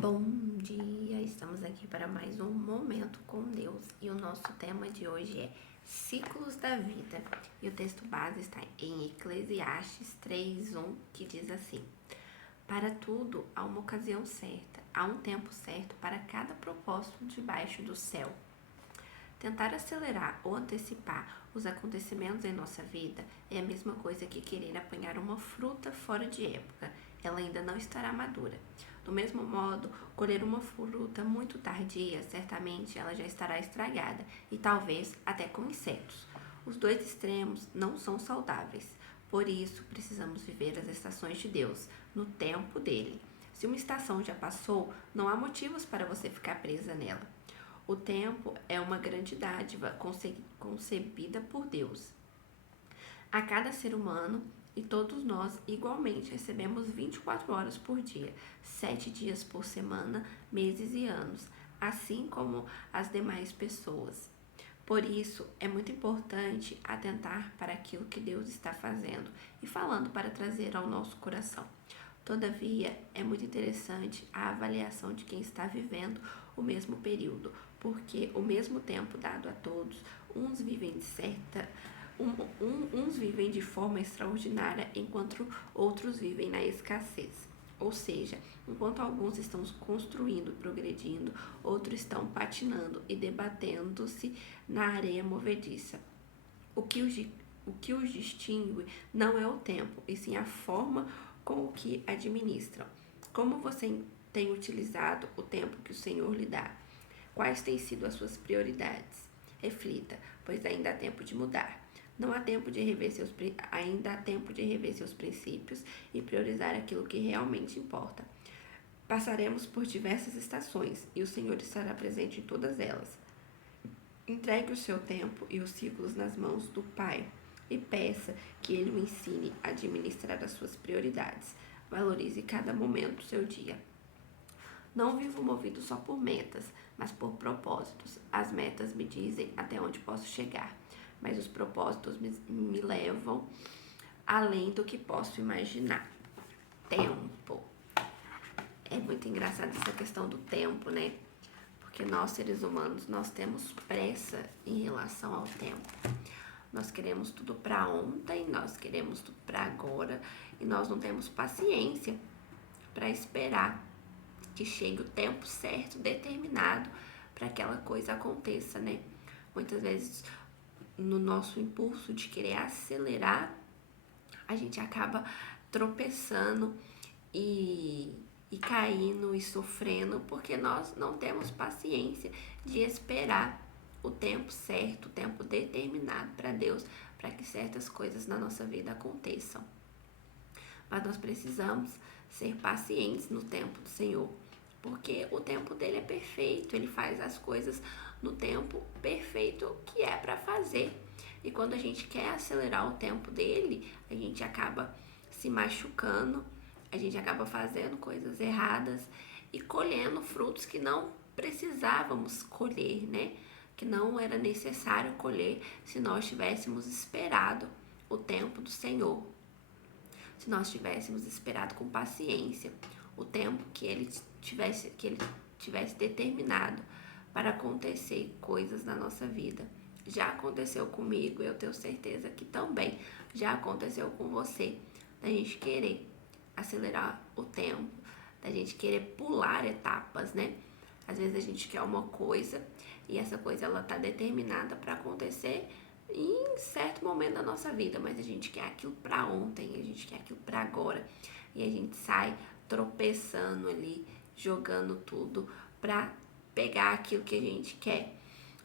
Bom dia, estamos aqui para mais um Momento com Deus e o nosso tema de hoje é Ciclos da Vida. E o texto base está em Eclesiastes 3:1, que diz assim: Para tudo há uma ocasião certa, há um tempo certo para cada propósito debaixo do céu. Tentar acelerar ou antecipar os acontecimentos em nossa vida é a mesma coisa que querer apanhar uma fruta fora de época. Ela ainda não estará madura. Do mesmo modo, colher uma fruta muito tardia, certamente ela já estará estragada e talvez até com insetos. Os dois extremos não são saudáveis. Por isso, precisamos viver as estações de Deus, no tempo dele. Se uma estação já passou, não há motivos para você ficar presa nela. O tempo é uma grande dádiva concebida por Deus. A cada ser humano, e todos nós igualmente recebemos 24 horas por dia, 7 dias por semana, meses e anos, assim como as demais pessoas. Por isso, é muito importante atentar para aquilo que Deus está fazendo e falando para trazer ao nosso coração. Todavia, é muito interessante a avaliação de quem está vivendo o mesmo período, porque o mesmo tempo dado a todos, uns vivem uns vivem de forma extraordinária, enquanto outros vivem na escassez. Ou seja, enquanto alguns estão construindo, progredindo, outros estão patinando e debatendo-se na areia movediça. O que os distingue não é o tempo, e sim a forma com o que administram. Como você tem utilizado o tempo que o Senhor lhe dá? Quais têm sido as suas prioridades? Reflita, pois ainda há tempo de mudar. Não há tempo de rever ainda há tempo de rever seus princípios e priorizar aquilo que realmente importa. Passaremos por diversas estações e o Senhor estará presente em todas elas. Entregue o seu tempo e os ciclos nas mãos do Pai e peça que Ele o ensine a administrar as suas prioridades. Valorize cada momento do seu dia. Não vivo movido só por metas, mas por propósitos. As metas me dizem até onde posso chegar, mas os propósitos me levam além do que posso imaginar. Tempo. É muito engraçado essa questão do tempo, né? Porque nós, seres humanos, nós temos pressa em relação ao tempo. Nós queremos tudo para ontem, nós queremos tudo para agora e nós não temos paciência para esperar que chegue o tempo certo, determinado, para aquela coisa aconteça, né? Muitas vezes, no nosso impulso de querer acelerar, a gente acaba tropeçando e caindo e sofrendo porque nós não temos paciência de esperar o tempo certo, o tempo determinado para Deus, para que certas coisas na nossa vida aconteçam. Mas nós precisamos ser pacientes no tempo do Senhor, porque o tempo dele é perfeito, ele faz as coisas no tempo perfeito que é para fazer. E quando a gente quer acelerar o tempo dele, a gente acaba se machucando, a gente acaba fazendo coisas erradas e colhendo frutos que não precisávamos colher, né? Que não era necessário colher se nós tivéssemos esperado o tempo do Senhor. Se nós tivéssemos esperado com paciência o tempo que ele tivesse determinado para acontecer coisas na nossa vida. Já aconteceu comigo, eu tenho certeza que também já aconteceu com você, da gente querer acelerar o tempo, da gente querer pular etapas, né? Às vezes a gente quer uma coisa e essa coisa ela tá determinada para acontecer em certo momento da nossa vida, mas a gente quer aquilo para ontem, a gente quer aquilo para agora e a gente sai tropeçando ali, jogando tudo para pegar aquilo que a gente quer.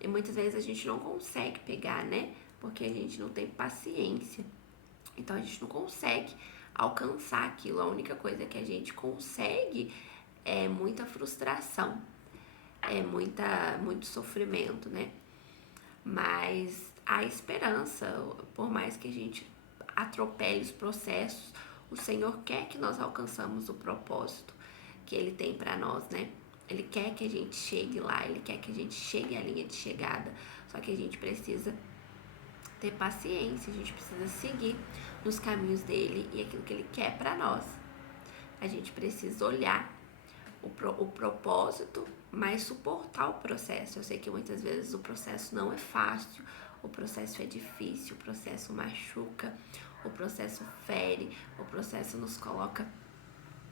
E muitas vezes a gente não consegue pegar, né? Porque a gente não tem paciência. Então a gente não consegue alcançar aquilo. A única coisa que a gente consegue é muita frustração, é muito sofrimento, né? Mas há esperança, por mais que a gente atropele os processos, o Senhor quer que nós alcançamos o propósito que Ele tem para nós, né? Ele quer que a gente chegue lá, Ele quer que a gente chegue à linha de chegada, só que a gente precisa ter paciência, a gente precisa seguir nos caminhos dele e aquilo que Ele quer para nós. A gente precisa olhar o propósito, mas suportar o processo. Eu sei que muitas vezes o processo não é fácil, o processo é difícil, o processo machuca, o processo fere, o processo nos coloca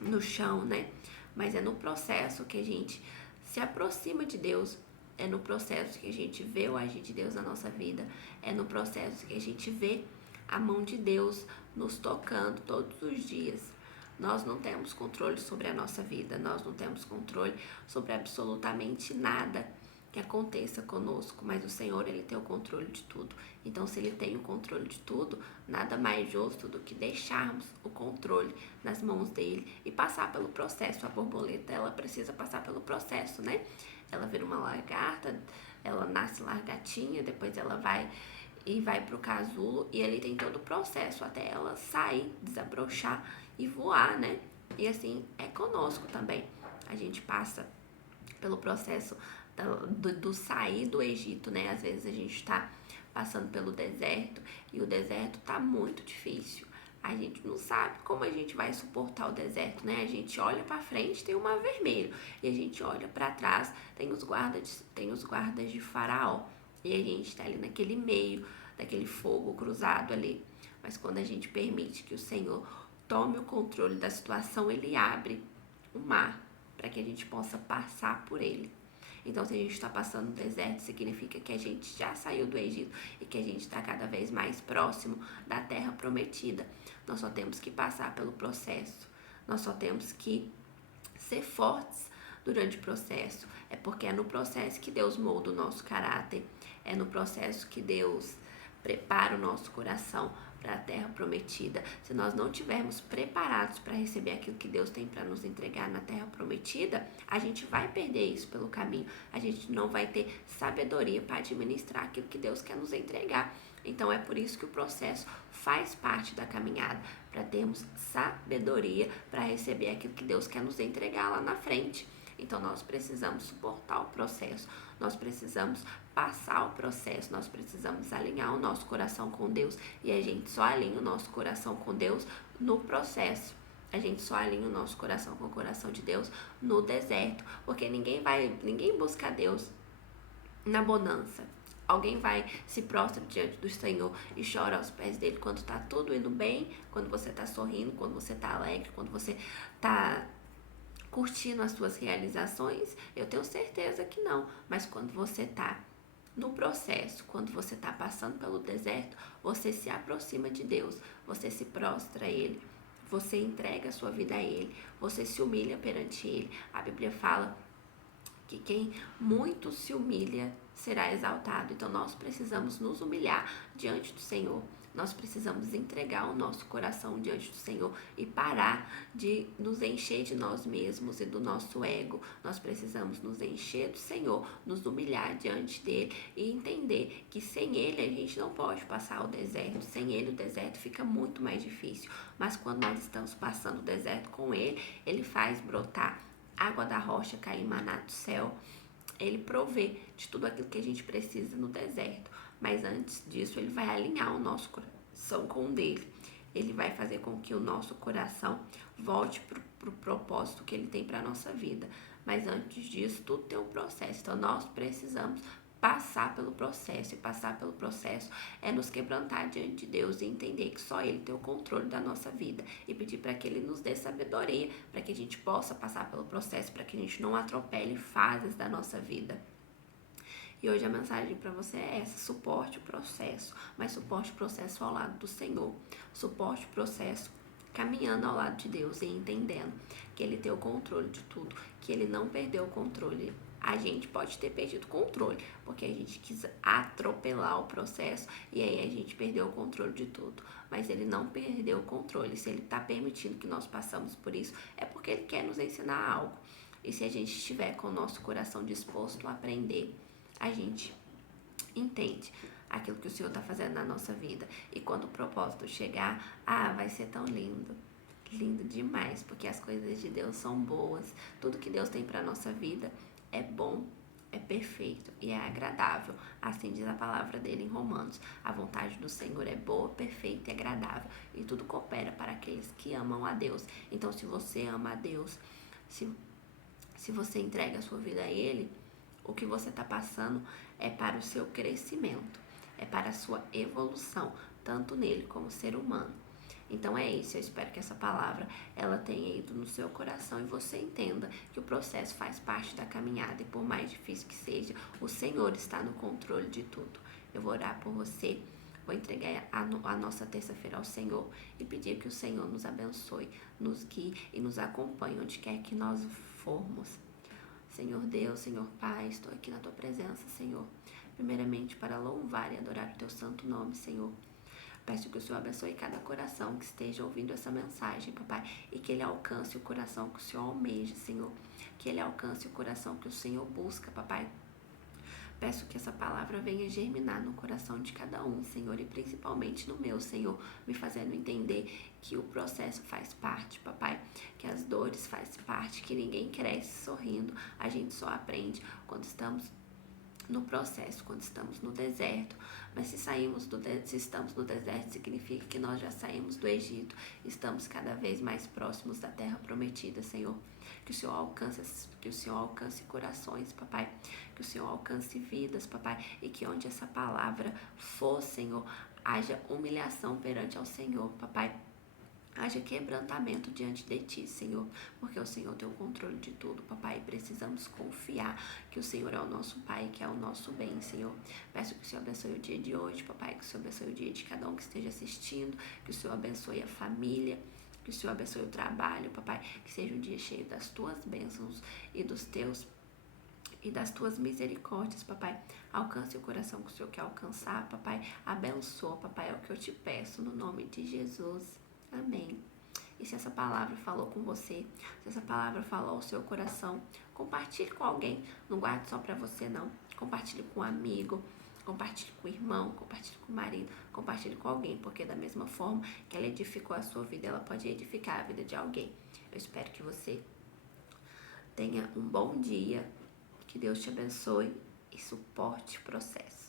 no chão, né? Mas é no processo que a gente se aproxima de Deus, é no processo que a gente vê o agir de Deus na nossa vida, é no processo que a gente vê a mão de Deus nos tocando todos os dias. Nós não temos controle sobre a nossa vida, nós não temos controle sobre absolutamente nada que aconteça conosco, mas o Senhor, Ele tem o controle de tudo. Então, se Ele tem o controle de tudo, nada mais justo do que deixarmos o controle nas mãos dEle e passar pelo processo. A borboleta, ela precisa passar pelo processo, né? Ela vira uma lagarta, ela nasce largatinha, depois ela vai pro casulo, e ele tem todo o processo até ela sair, desabrochar e voar, né? E assim é conosco também. A gente passa pelo processo do sair do Egito, né? Às vezes a gente tá passando pelo deserto e o deserto tá muito difícil. A gente não sabe como a gente vai suportar o deserto, né? A gente olha para frente, tem o mar vermelho, e a gente olha para trás, tem os guardas de Faraó, e a gente tá ali naquele meio daquele fogo cruzado ali. Mas quando a gente permite que o Senhor tome o controle da situação, Ele abre o mar para que a gente possa passar por ele. Então, se a gente está passando no deserto, significa que a gente já saiu do Egito e que a gente está cada vez mais próximo da terra prometida. Nós só temos que passar pelo processo. Nós só temos que ser fortes durante o processo. É porque é no processo que Deus molda o nosso caráter. É no processo que Deus prepara o nosso coração para a terra prometida. Se nós não estivermos preparados para receber aquilo que Deus tem para nos entregar na terra prometida, a gente vai perder isso pelo caminho. A gente não vai ter sabedoria para administrar aquilo que Deus quer nos entregar. Então é por isso que o processo faz parte da caminhada, para termos sabedoria para receber aquilo que Deus quer nos entregar lá na frente. Então nós precisamos suportar o processo, nós precisamos passar o processo, nós precisamos alinhar o nosso coração com Deus, e a gente só alinha o nosso coração com Deus no processo. A gente só alinha o nosso coração com o coração de Deus no deserto, porque ninguém busca Deus na bonança. Alguém vai, se prostra diante do Senhor e chora aos pés dele quando está tudo indo bem, quando você está sorrindo, quando você está alegre, quando você está curtindo as suas realizações? Eu tenho certeza que não. Mas quando você está no processo, quando você está passando pelo deserto, você se aproxima de Deus, você se prostra a Ele, você entrega a sua vida a Ele, você se humilha perante Ele. A Bíblia fala que quem muito se humilha será exaltado. Então nós precisamos nos humilhar diante do Senhor. Nós precisamos entregar o nosso coração diante do Senhor e parar de nos encher de nós mesmos e do nosso ego. Nós precisamos nos encher do Senhor, nos humilhar diante dele e entender que sem ele a gente não pode passar o deserto. Sem ele o deserto fica muito mais difícil. Mas quando nós estamos passando o deserto com ele, ele faz brotar água da rocha, cair maná do céu. Ele provê de tudo aquilo que a gente precisa no deserto. Mas antes disso, ele vai alinhar o nosso coração com o dele. Ele vai fazer com que o nosso coração volte para o propósito que ele tem para a nossa vida. Mas antes disso, tudo tem um processo. Então, nós precisamos passar pelo processo. E passar pelo processo é nos quebrantar diante de Deus e entender que só Ele tem o controle da nossa vida. E pedir para que Ele nos dê sabedoria, para que a gente possa passar pelo processo, para que a gente não atropele fases da nossa vida. E hoje a mensagem para você é essa: suporte o processo, mas suporte o processo ao lado do Senhor. Suporte o processo caminhando ao lado de Deus e entendendo que Ele tem o controle de tudo, que Ele não perdeu o controle. A gente pode ter perdido o controle, porque a gente quis atropelar o processo e aí a gente perdeu o controle de tudo. Mas Ele não perdeu o controle. Se Ele está permitindo que nós passamos por isso, é porque Ele quer nos ensinar algo. E se a gente estiver com o nosso coração disposto a aprender, a gente entende aquilo que o Senhor está fazendo na nossa vida. E quando o propósito chegar, vai ser tão lindo. Lindo demais, porque as coisas de Deus são boas. Tudo que Deus tem para a nossa vida é bom, é perfeito e é agradável. Assim diz a palavra dele em Romanos. A vontade do Senhor é boa, perfeita e agradável. E tudo coopera para aqueles que amam a Deus. Então, se você ama a Deus, se Se você entrega a sua vida a Ele, o que você está passando é para o seu crescimento, é para a sua evolução, tanto nele como ser humano. Então é isso, eu espero que essa palavra ela tenha ido no seu coração e você entenda que o processo faz parte da caminhada e por mais difícil que seja, o Senhor está no controle de tudo. Eu vou orar por você, vou entregar a nossa terça-feira ao Senhor e pedir que o Senhor nos abençoe, nos guie e nos acompanhe onde quer que nós formos. Senhor Deus, Senhor Pai, estou aqui na Tua presença, Senhor, primeiramente para louvar e adorar o Teu santo nome, Senhor. Peço que o Senhor abençoe cada coração que esteja ouvindo essa mensagem, papai, e que ele alcance o coração que o Senhor almeja, Senhor. Que ele alcance o coração que o Senhor busca, papai. Peço que essa palavra venha germinar no coração de cada um, Senhor, e principalmente no meu, Senhor, me fazendo entender que o processo faz parte, papai, que as dores fazem parte, que ninguém cresce sorrindo, a gente só aprende quando estamos no processo, quando estamos no deserto. Mas se estamos no deserto, significa que nós já saímos do Egito, estamos cada vez mais próximos da terra prometida, Senhor. Que o Senhor alcance corações, papai, que o Senhor alcance vidas, papai, e que onde essa palavra for, Senhor, haja humilhação perante ao Senhor, papai. Haja quebrantamento diante de Ti, Senhor, porque o Senhor tem o controle de tudo, papai, e precisamos confiar que o Senhor é o nosso Pai, que é o nosso bem, Senhor. Peço que o Senhor abençoe o dia de hoje, papai, que o Senhor abençoe o dia de cada um que esteja assistindo, que o Senhor abençoe a família, que o Senhor abençoe o trabalho, papai, que seja um dia cheio das Tuas bênçãos e das Tuas misericórdias, papai. Alcance o coração que o Senhor quer alcançar, papai. Abençoa, papai, é o que eu te peço, no nome de Jesus. Amém. E se essa palavra falou com você, se essa palavra falou ao seu coração, compartilhe com alguém. Não guarde só para você, não. Compartilhe com um amigo, compartilhe com o irmão, compartilhe com o marido, compartilhe com alguém, porque da mesma forma que ela edificou a sua vida, ela pode edificar a vida de alguém. Eu espero que você tenha um bom dia, que Deus te abençoe e suporte o processo.